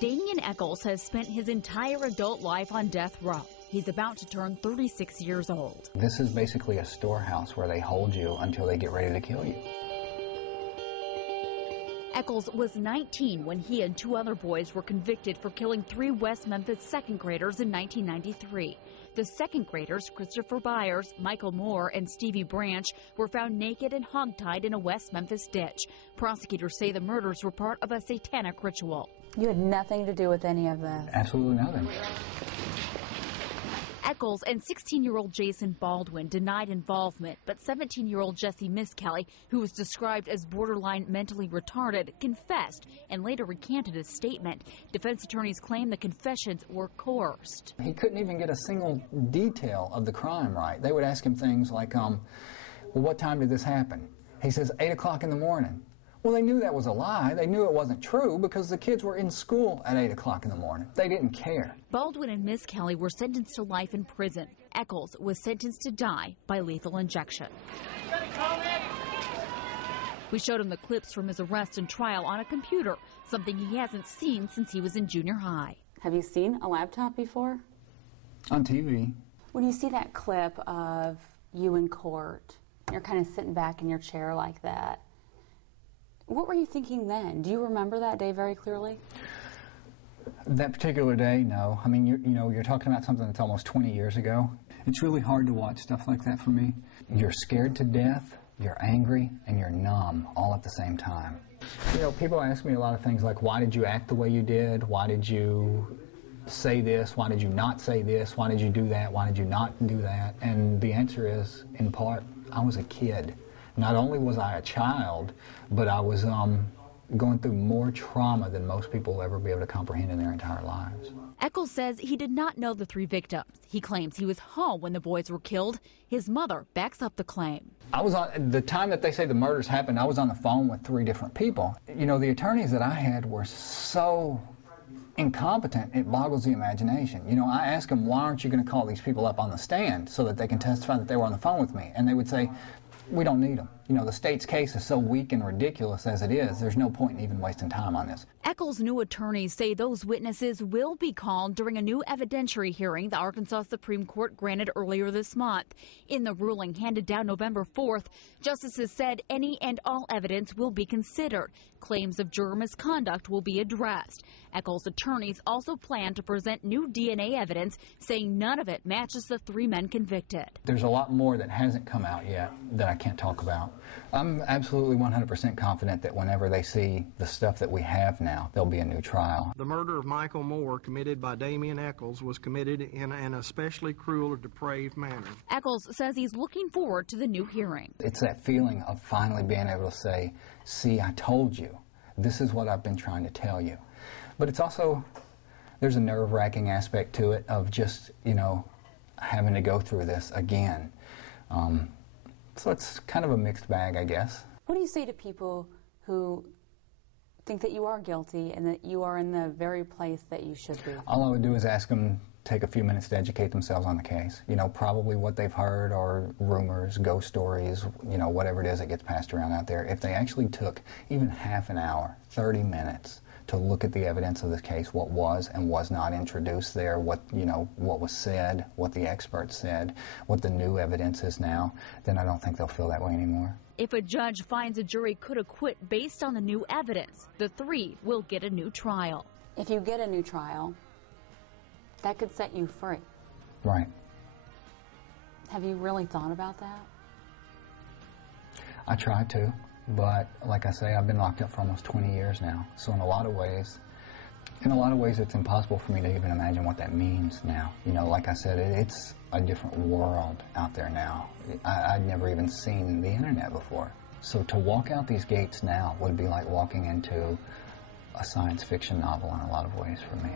Damien Echols has spent his entire adult life on death row. He's about to turn 36 years old. This is basically a storehouse where they hold you until they get ready to kill you. Echols was 19 when he and two other boys were convicted for killing 3 West Memphis second graders in 1993. The second graders, Christopher Byers, Michael Moore, and Stevie Branch, were found naked and hogtied in a West Memphis ditch. Prosecutors say the murders were part of a satanic ritual. You had nothing to do with any of this? Absolutely nothing. Echols and 16-year-old Jason Baldwin denied involvement, but 17-year-old Jesse Miskelly, who was described as borderline mentally retarded, confessed and later recanted his statement. Defense attorneys claim the confessions were coerced. He couldn't even get a single detail of the crime right. They would ask him things like, well, what time did this happen? He says, 8 o'clock in the morning. Well, they knew that was a lie. They knew it wasn't true because the kids were in school at 8 o'clock in the morning. They didn't care. Baldwin and Miskelly were sentenced to life in prison. Echols was sentenced to die by lethal injection. We showed him the clips from his arrest and trial on a computer, something he hasn't seen since he was in junior high. Have you seen a laptop before? On TV. When you see that clip of you in court, you're kind of sitting back in your chair like that, what were you thinking then? Do you remember that day very clearly? That particular day, no. I mean, you're talking about something that's almost 20 years ago. It's really hard to watch stuff like that for me. You're scared to death, you're angry, and you're numb all at the same time. You know, people ask me a lot of things like, why did you act the way you did? Why did you say this? Why did you not say this? Why did you do that? Why did you not do that? And the answer is, in part, I was a kid. Not only was I a child, but I was going through more trauma than most people will ever be able to comprehend in their entire lives. Echols says he did not know the 3 victims. He claims he was home when the boys were killed. His mother backs up the claim. I was on the time that they say the murders happened. I was on the phone with 3 different people. You know, the attorneys that I had were so incompetent, it boggles the imagination. You know, I asked them, why aren't you going to call these people up on the stand so that they can testify that they were on the phone with me? And they would say, we don't need them. You know, the state's case is so weak and ridiculous as it is, there's no point in even wasting time on this. Echols' new attorneys say those witnesses will be called during a new evidentiary hearing the Arkansas Supreme Court granted earlier this month. In the ruling handed down November 4th, justices said any and all evidence will be considered. Claims of juror misconduct will be addressed. Echols' attorneys also plan to present new DNA evidence, saying none of it matches the 3 men convicted. There's a lot more that hasn't come out yet that I can't talk about. I'm absolutely 100% confident that whenever they see the stuff that we have now, there'll be a new trial. The murder of Michael Moore, committed by Damien Echols, was committed in an especially cruel or depraved manner. Echols says he's looking forward to the new hearing. It's that feeling of finally being able to say, see, I told you. This is what I've been trying to tell you. But it's also, there's a nerve-wracking aspect to it of just, you know, having to go through this again. So it's kind of a mixed bag, I guess. What do you say to people who think that you are guilty and that you are in the very place that you should be? All I would do is ask them, take a few minutes to educate themselves on the case. You know, probably what they've heard are rumors, ghost stories, you know, whatever it is that gets passed around out there. If they actually took even half an hour, 30 minutes, to look at the evidence of this case, what was and was not introduced there, what, you know, what was said, what the experts said, what the new evidence is now, then I don't think they'll feel that way anymore. If a judge finds a jury could acquit based on the new evidence, the 3 will get a new trial. If you get a new trial, that could set you free. Right. Have you really thought about that? I try to. But like I say, I've been locked up for almost 20 years now. So in a lot of ways, it's impossible for me to even imagine what that means now. You know, like I said, it's a different world out there now. I'd never even seen the internet before. So to walk out these gates now would be like walking into a science fiction novel in a lot of ways for me.